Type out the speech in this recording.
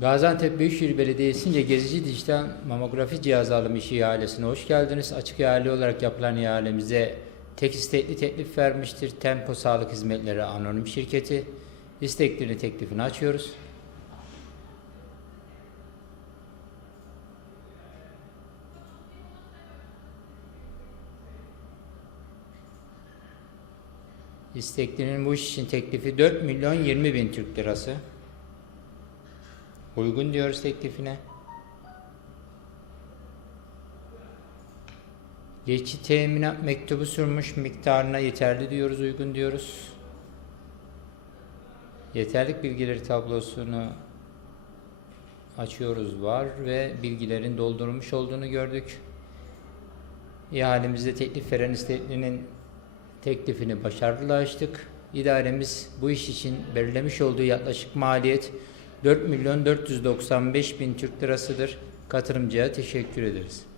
Gaziantep Büyükşehir Belediyesi'nce gezici dijital mamografi cihazı alım işi ihalesine hoş geldiniz. Açık ihale olarak yapılan ihalemize tek istekli teklif vermiştir. Tempo Sağlık Hizmetleri Anonim Şirketi. İsteklerini teklifini açıyoruz. İsteklinin bu iş için teklifi 4 milyon 20 bin Türk lirası. Uygun diyoruz teklifine. Geçici teminat mektubu sürmüş miktarına yeterli diyoruz, uygun diyoruz. Yeterlik bilgileri tablosunu açıyoruz var ve bilgilerin doldurulmuş olduğunu gördük. İhalemizde teklif veren isteklinin teklifini başarılı açtık. İdaremiz bu iş için belirlemiş olduğu yaklaşık maliyet 4 milyon 495 bin Türk lirasıdır. Katılımcıya teşekkür ederiz.